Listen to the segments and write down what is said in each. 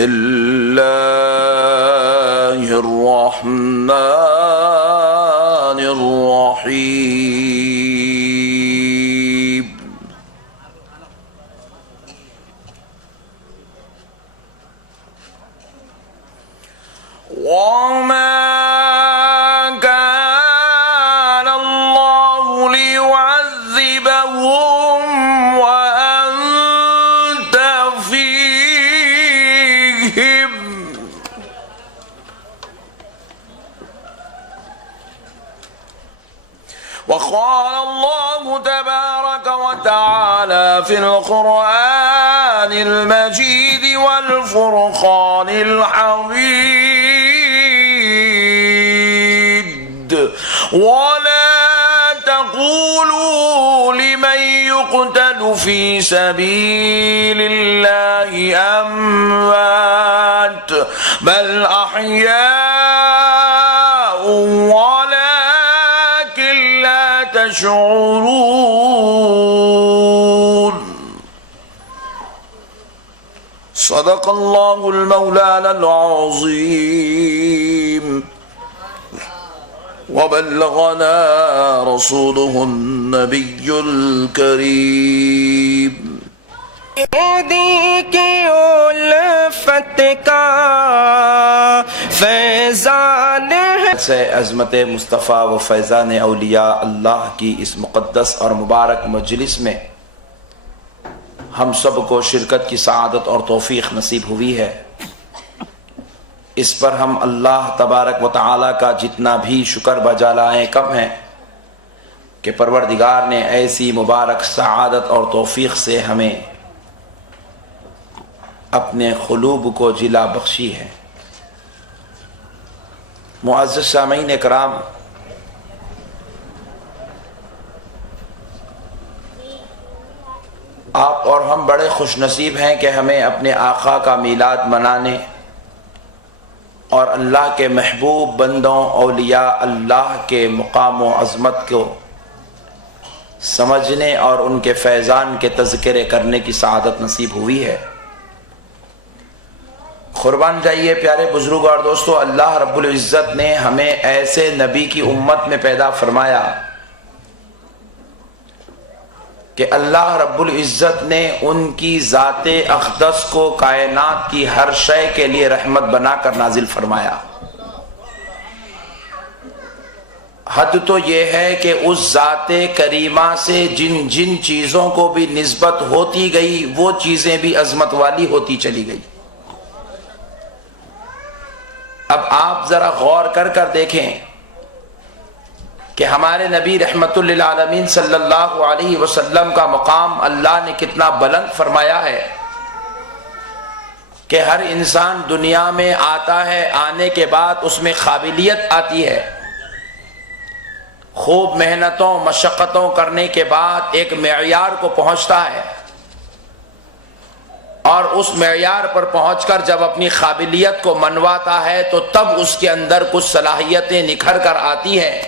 بسم الله الرحمن الرحيم وما كان الله ليعذبهم وأنت فيهم وقال الله تبارك وتعالى في القرآن المجيد والفرقان الحميد ولا تقولوا لمن يقتل في سبيل الله أموات بل أحياء ولكن لا تشعرون صدق الله المولانا العظيم وبلغنا رسوله النبي الكريم کی الفت کا فیضان ہے سے عظمت مصطفیٰ و فیضان اولیاء اللہ کی اس مقدس اور مبارک مجلس میں ہم سب کو شرکت کی سعادت اور توفیق نصیب ہوئی ہے۔ اس پر ہم اللہ تبارک و تعالیٰ کا جتنا بھی شکر بجا لائیں کم ہے کہ پروردگار نے ایسی مبارک سعادت اور توفیق سے ہمیں اپنے قلوب کو جلا بخشی ہے۔ معزز سامعین کرام، آپ اور ہم بڑے خوش نصیب ہیں کہ ہمیں اپنے آقا کا میلاد منانے اور اللہ کے محبوب بندوں اولیاء اللہ کے مقام و عظمت کو سمجھنے اور ان کے فیضان کے تذکرے کرنے کی سعادت نصیب ہوئی ہے۔ قربان جائیے پیارے بزرگ اور دوستو، اللہ رب العزت نے ہمیں ایسے نبی کی امت میں پیدا فرمایا کہ اللہ رب العزت نے ان کی ذات اقدس کو کائنات کی ہر شے کے لیے رحمت بنا کر نازل فرمایا۔ حد تو یہ ہے کہ اس ذات کریمہ سے جن جن چیزوں کو بھی نسبت ہوتی گئی وہ چیزیں بھی عظمت والی ہوتی چلی گئی۔ اب آپ ذرا غور کر دیکھیں کہ ہمارے نبی رحمت للعالمین صلی اللہ علیہ وسلم کا مقام اللہ نے کتنا بلند فرمایا ہے کہ ہر انسان دنیا میں آتا ہے، آنے کے بعد اس میں قابلیت آتی ہے، خوب محنتوں مشقتوں کرنے کے بعد ایک معیار کو پہنچتا ہے، اور اس معیار پر پہنچ کر جب اپنی قابلیت کو منواتا ہے تو تب اس کے اندر کچھ صلاحیتیں نکھر کر آتی ہیں،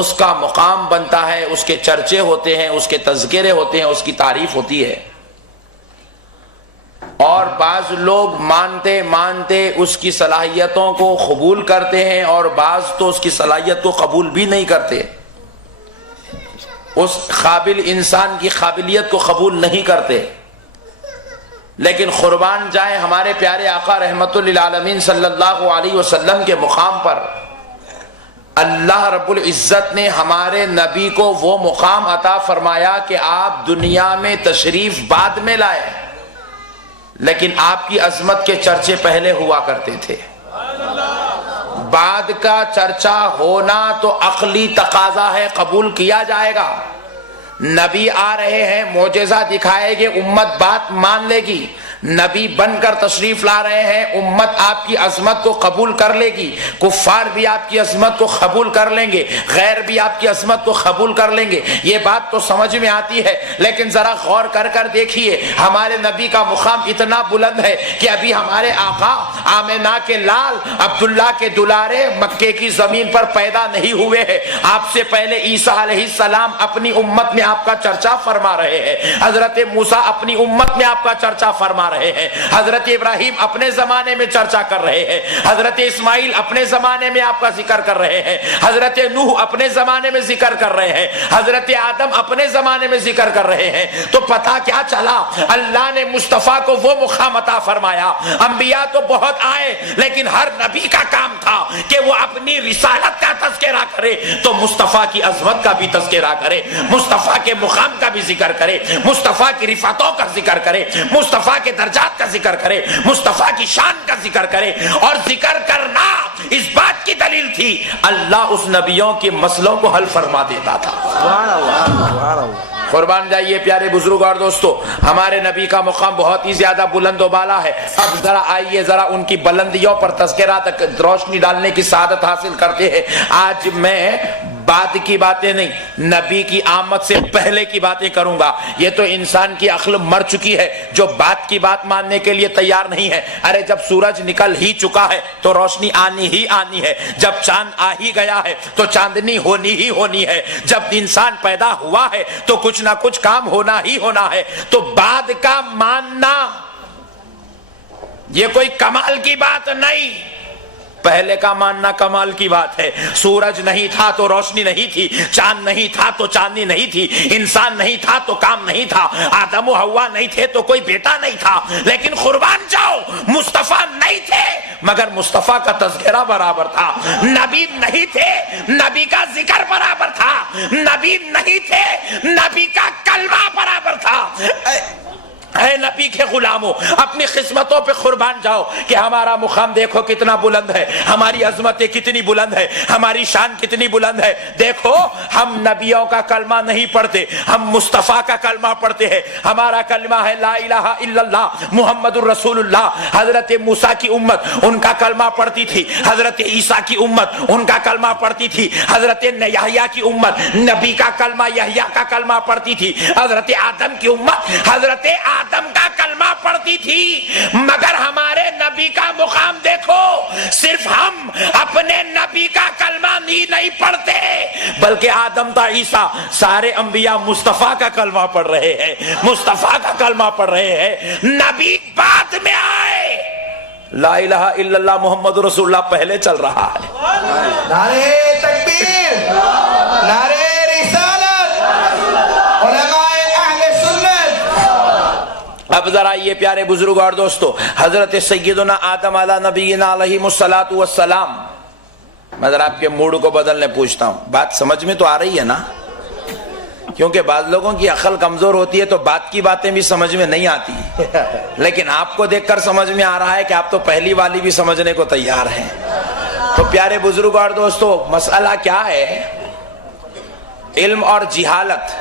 اس کا مقام بنتا ہے، اس کے چرچے ہوتے ہیں، اس کے تذکرے ہوتے ہیں، اس کی تعریف ہوتی ہے۔ اور بعض لوگ مانتے مانتے اس کی صلاحیتوں کو قبول کرتے ہیں اور بعض تو اس کی صلاحیت کو قبول بھی نہیں کرتے، اس قابل انسان کی قابلیت کو قبول نہیں کرتے۔ لیکن قربان جائیں ہمارے پیارے آقا رحمت للعالمین صلی اللہ علیہ وسلم کے مقام پر اللہ رب العزت نے ہمارے نبی کو وہ مقام عطا فرمایا کہ آپ دنیا میں تشریف بعد میں لائے، لیکن آپ کی عظمت کے چرچے پہلے ہوا کرتے تھے۔ بعد کا چرچا ہونا تو عقلی تقاضا ہے، قبول کیا جائے گا۔ نبی آ رہے ہیں، معجزہ دکھائے گے، امت بات مان لے گی۔ نبی بن کر تشریف لا رہے ہیں، امت آپ کی عظمت کو قبول کر لے گی، کفار بھی آپ کی عظمت کو قبول کر لیں گے، غیر بھی آپ کی عظمت کو قبول کر لیں گے، یہ بات تو سمجھ میں آتی ہے۔ لیکن ذرا غور کر دیکھیے، ہمارے نبی کا مقام اتنا بلند ہے کہ ابھی ہمارے آقا آمنہ کے لال عبداللہ کے دلارے مکے کی زمین پر پیدا نہیں ہوئے ہیں۔ آپ سے پہلے عیسیٰ علیہ السلام اپنی امت میں آپ کا چرچا فرما رہے ہیں، حضرت موسیٰ اپنی امت میں آپ کا چرچا فرما رہے ہیں, حضرت ابراہیم اپنے زمانے میں چرچا کر رہے ہیں, حضرت اسماعیل اپنے زمانے میں آپ کا ذکر کر رہے ہیں, حضرت نوح اپنے زمانے میں ذکر کر رہے ہیں, حضرت آدم اپنے زمانے میں ذکر کر رہے ہیں, تو پتہ کیا چلا, اللہ نے مصطفیٰ کو وہ مقام عطا فرمایا. انبیاء تو بہت آئے لیکن ہر نبی کا کام تھا کہ وہ اپنی رسالت کا تذکرہ کرے, تو مصطفیٰ کی عظمت کا بھی تذکرہ کرے, مصطفیٰ کے مقام کا بھی ذکر کرے, مصطفیٰ کی رفعتوں کا ذکر کرے, مصطفیٰ کے درجات کا ذکر کرے, مصطفیٰ کی شان کا ذکر کرے. اور ذکر کرنا اس بات کی دلیل تھی, اللہ اس نبیوں کے مسئلوں کو حل فرما دیتا تھا. قربان جائیے پیارے بزرگ اور دوستو, ہمارے نبی کا مقام بہت ہی زیادہ بلند و بالا ہے. اب ذرا آئیے ذرا ان کی بلندیوں پر تذکرہ تک روشنی ڈالنے کی سعادت حاصل کرتے ہیں. آج میں بعد کی باتیں نہیں, نبی کی آمد سے پہلے کی باتیں کروں گا. یہ تو انسان کی عقل مر چکی ہے جو بعد کی بات ماننے کے لیے تیار نہیں ہے. ارے جب سورج نکل ہی چکا ہے تو روشنی آنی ہی آنی ہے, جب چاند آ ہی گیا ہے تو چاندنی ہونی ہی ہونی ہے, جب انسان پیدا ہوا ہے تو کچھ نہ کچھ کام ہونا ہی ہونا ہے. تو بعد کا ماننا یہ کوئی کمال کی بات نہیں, پہلے کا ماننا کمال کی بات ہے. سورج نہیں تھا تو روشنی نہیں تھی, چاند نہیں تھا تو چاندنی نہیں تھی, انسان نہیں تھا تو کام نہیں تھا, آدم و حوا نہیں تھے تو کوئی بیٹا نہیں تھا. لیکن قربان جاؤ, مصطفیٰ نہیں تھے مگر مصطفیٰ کا تذکرہ برابر تھا. نبی نہیں تھے, نبی کا ذکر برابر تھا. نبی نہیں تھے, نبی کا کلمہ برابر تھا. اے نبی کے غلاموں, اپنی قسمتوں پہ قربان جاؤ کہ ہمارا مقام دیکھو کتنا بلند ہے, ہماری عظمتیں کتنی بلند ہے, ہماری شان کتنی بلند ہے. دیکھو ہم نبیوں کا کلمہ نہیں پڑھتے, ہم مصطفیٰ کا کلمہ پڑھتے ہیں. ہمارا کلمہ ہے لا الہ الا اللہ محمد الرسول اللہ. حضرت موسیٰ کی امت ان کا کلمہ پڑھتی تھی, حضرت عیسیٰ کی امت ان کا کلمہ پڑھتی تھی, حضرت یحییٰ کی امت نبی کا کلمہ یحییٰ کا کلمہ پڑھتی تھی, حضرت آدم کی امت حضرت آدم کا کلمہ پڑھتی تھی. مگر ہمارے نبی کا مقام دیکھو, صرف ہم اپنے نبی کا کلمہ نہیں پڑھتے بلکہ آدم تا عیسیٰ سارے انبیاء مصطفیٰ کا کلمہ پڑھ رہے ہیں, مصطفیٰ کا کلمہ پڑھ رہے ہیں. نبی بعد میں آئے, لا الہ الا اللہ محمد رسول اللہ پہلے چل رہا ہے. نعرے تکبیر, نعرے رسالت, علماء اہل سنت. اب ذرا یہ پیارے بزرگ اور دوستو, حضرت سیدنا آدم علی نبینا علیہ الصلوۃ والسلام, میں ذرا آپ کے موڈ کو بدلنے پوچھتا ہوں, بات سمجھ میں تو آ رہی ہے نا؟ کیونکہ بعض لوگوں کی عقل کمزور ہوتی ہے تو بات کی باتیں بھی سمجھ میں نہیں آتی, لیکن آپ کو دیکھ کر سمجھ میں آ رہا ہے کہ آپ تو پہلی والی بھی سمجھنے کو تیار ہیں. تو پیارے بزرگ اور دوستو, مسئلہ کیا ہے؟ علم اور جہالت.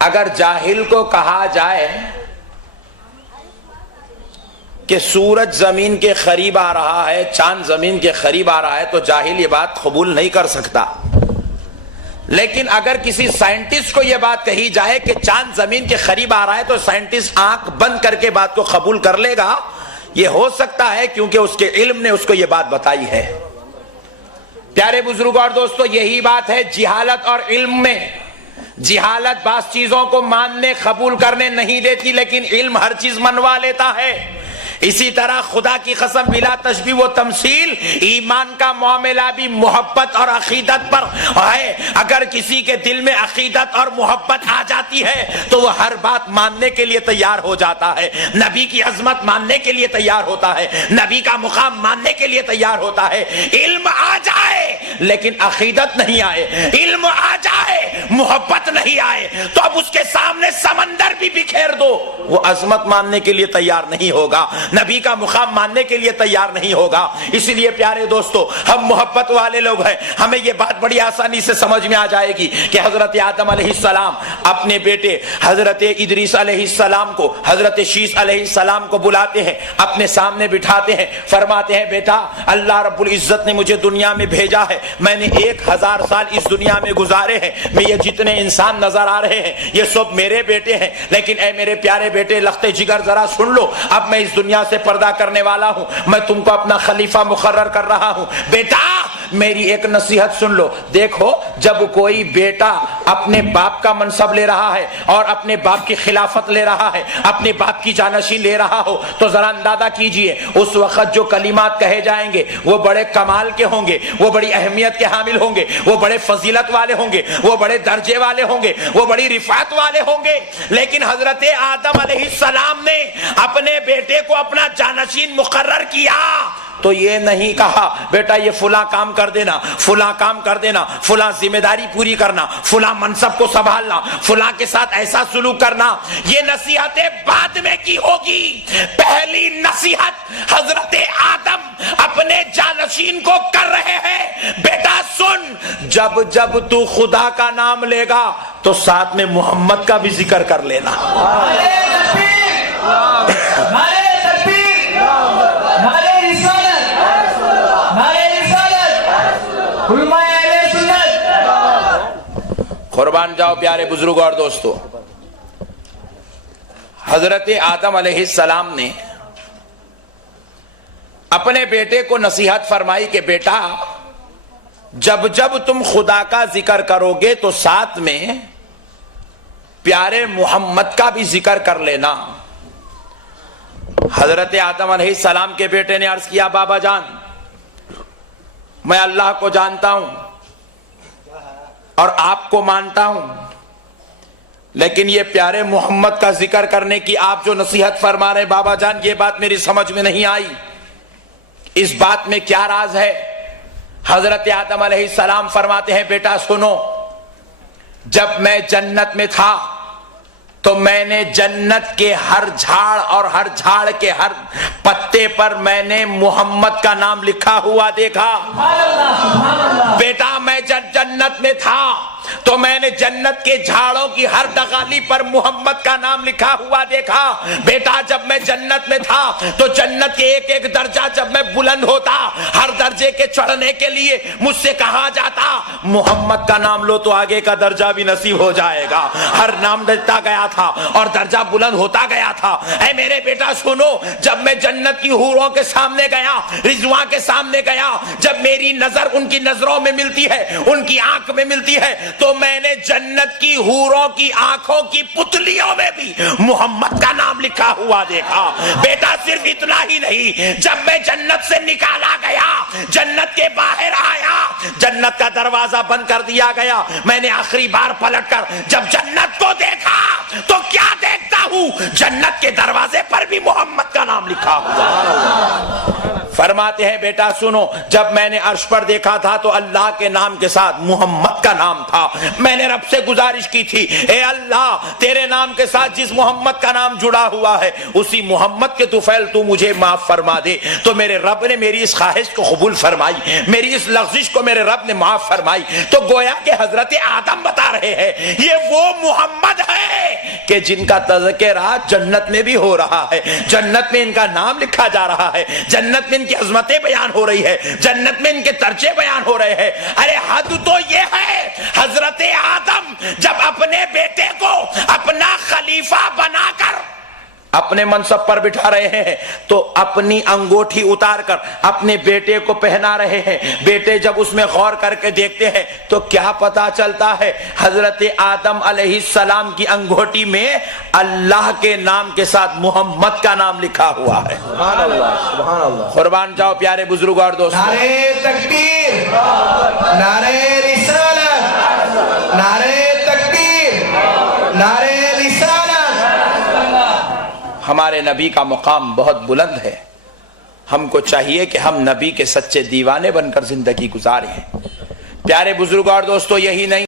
اگر جاہل کو کہا جائے کہ سورج زمین کے قریب آ رہا ہے, چاند زمین کے قریب آ رہا ہے, تو جاہل یہ بات قبول نہیں کر سکتا. لیکن اگر کسی سائنٹسٹ کو یہ بات کہی جائے کہ چاند زمین کے قریب آ رہا ہے تو سائنٹسٹ آنکھ بند کر کے بات کو قبول کر لے گا. یہ ہو سکتا ہے کیونکہ اس کے علم نے اس کو یہ بات بتائی ہے. پیارے بزرگ اور دوستو, یہی بات ہے جہالت اور علم میں. جہالت بعض چیزوں کو ماننے قبول کرنے نہیں دیتی, لیکن علم ہر چیز منوا لیتا ہے. اسی طرح خدا کی قسم بلا تشبیہ و تمثیل, ایمان کا معاملہ بھی محبت اور عقیدت پر ہے. اگر کسی کے دل میں عقیدت اور محبت آ جاتی ہے تو وہ ہر بات ماننے کے لیے تیار ہو جاتا ہے, نبی کی عظمت ماننے کے لیے تیار ہوتا ہے, نبی کا مقام ماننے کے لیے تیار ہوتا ہے. علم آ جائے لیکن عقیدت نہیں آئے, علم آ جائے محبت نہیں آئے, تو اب اس کے سامنے سمندر بھی بکھیر دو, وہ عظمت ماننے کے لیے تیار نہیں ہوگا, نبی کا مقام ماننے کے لیے تیار نہیں ہوگا. اسی لیے پیارے دوستو, ہم محبت والے لوگ ہیں, ہمیں یہ بات بڑی آسانی سے سمجھ میں آ جائے گی کہ حضرت آدم علیہ السلام اپنے بیٹے حضرت ادریس علیہ السلام کو, حضرت شیس علیہ السلام کو بلاتے ہیں, اپنے سامنے بٹھاتے ہیں, فرماتے ہیں بیٹا اللہ رب العزت نے مجھے دنیا میں بھیجا ہے, میں نے 1000 سال اس دنیا میں گزارے ہیں, میں یہ جتنے انسان نظر آ رہے ہیں یہ سب میرے بیٹے ہیں, لیکن اے میرے پیارے بیٹے لخت جگر ذرا سن لو, اب میں اس دنیا سے پردہ کرنے والا ہوں, میں تم کو اپنا خلیفہ مقرر کر رہا ہوں. بیٹا میری ایک نصیحت سن لو. دیکھو جب کوئی بیٹا اپنے باپ کا منصب لے رہا ہے اور اپنے باپ کی خلافت لے رہا ہے, اپنے باپ کی جانشین لے رہا ہو, تو ذرا اندازہ کیجئے اس وقت جو کلمات کہے جائیں گے وہ بڑے کمال کے ہوں گے, وہ بڑی اہمیت کے حامل ہوں گے, وہ بڑے فضیلت والے ہوں گے, وہ بڑے درجے والے ہوں گے, وہ بڑی رفعت والے ہوں گے. لیکن حضرت آدم علیہ السلام نے اپنے بیٹے کو اپنا جانشین مقرر کیا تو یہ نہیں کہا بیٹا یہ فلاں کام کر دینا, فلاں کام کر دینا, فلاں ذمہ داری پوری کرنا, فلاں منصب کو سنبھالنا, فلاں کے ساتھ ایسا سلوک کرنا. یہ نصیحتیں بعد میں کی ہوگی. پہلی نصیحت حضرت آدم اپنے جانشین کو کر رہے ہیں, بیٹا سن, جب جب تو خدا کا نام لے گا تو ساتھ میں محمد کا بھی ذکر کر لینا. قربان جاؤ پیارے بزرگ اور دوستو, حضرت آدم علیہ السلام نے اپنے بیٹے کو نصیحت فرمائی کہ بیٹا جب جب تم خدا کا ذکر کرو گے تو ساتھ میں پیارے محمد کا بھی ذکر کر لینا. حضرت آدم علیہ السلام کے بیٹے نے عرض کیا بابا جان میں اللہ کو جانتا ہوں اور آپ کو مانتا ہوں, لیکن یہ پیارے محمد کا ذکر کرنے کی آپ جو نصیحت فرما رہے ہیں بابا جان یہ بات میری سمجھ میں نہیں آئی, اس بات میں کیا راز ہے؟ حضرت آدم علیہ السلام فرماتے ہیں بیٹا سنو, جب میں جنت میں تھا تو میں نے جنت کے ہر جھاڑ اور ہر جھاڑ کے ہر پتے پر میں نے محمد کا نام لکھا ہوا دیکھا. بیٹا میں جب جنت میں تھا تو میں نے جنت کے جھاڑوں کی ہر ڈغالی پر محمد کا نام لکھا ہوا دیکھا. بیٹا جب میں جنت میں تھا تو جنت کے ایک ایک درجہ جب میں بلند ہوتا, ہر درجے کے چڑھنے کے لیے مجھ سے کہا جاتا محمد کا نام لو تو آگے کا درجہ بھی نصیب ہو جائے گا. ہر نام دیتا گیا تھا اور درجہ بلند ہوتا گیا تھا. اے میرے بیٹا سنو, جب میں جنت کی حوروں کے سامنے گیا, رضواں کے سامنے گیا, جب میری نظر ان کی نظروں میں ملتی ہے, ان کی آنکھ میں ملتی ہے, تو میں نے جنت کی حوروں کی آنکھوں کی پتلیوں میں بھی محمد کا نام لکھا ہوا دیکھا. بیٹا صرف اتنا ہی نہیں, جب میں جنت سے نکالا گیا, جنت کے باہر آیا, جنت کا دروازہ بند کر دیا گیا, میں نے آخری بار پلٹ کر جب جنت کو دیکھا تو کیا دیکھتا ہوں, جنت کے دروازے پر بھی محمد کا نام لکھا ہوا. فرماتے ہیں بیٹا سنو, جب میں نے عرش پر دیکھا تھا تو اللہ کے نام کے ساتھ محمد کا نام تھا. میں نے رب سے گزارش کی تھی اے اللہ تیرے نام کے ساتھ جس محمد کا نام جڑا ہوا ہے اسی محمد کے طفیل تو مجھے معاف فرما دے. تو میرے رب نے میری اس خواہش کو قبول فرمائی, میری اس لغزش کو میرے رب نے معاف فرمائی. تو گویا کہ حضرت آدم بتا رہے ہیں یہ وہ محمد ہے کہ جن کا تذکرہ جنت میں بھی ہو رہا ہے, جنت میں ان کا نام لکھا جا رہا ہے, جنت میں ان کی عظمتیں بیان ہو رہی ہے, جنت میں ان کے درجے بیان ہو رہے ہیں. ارے حد تو یہ ہے, حضرت آدم جب اپنے بیٹے کو اپنا خلیفہ بنا کر اپنے منصب پر بٹھا رہے ہیں تو اپنی انگوٹھی اتار کر اپنے بیٹے کو پہنا رہے ہیں. بیٹے جب اس میں غور کر کے دیکھتے ہیں تو کیا پتا چلتا ہے, حضرت آدم علیہ السلام کی انگوٹھی میں اللہ کے نام کے ساتھ محمد کا نام لکھا ہوا ہے. سبحان اللہ, سبحان اللہ. قربان جاؤ پیارے بزرگ اور دوستو, نعرے تکبیر, نعرے رسالت, نعرے تکبیر, نعرے رسالت. ہمارے نبی کا مقام بہت بلند ہے, ہم کو چاہیے کہ ہم نبی کے سچے دیوانے بن کر زندگی گزاریں. پیارے بزرگ اور دوستو یہی نہیں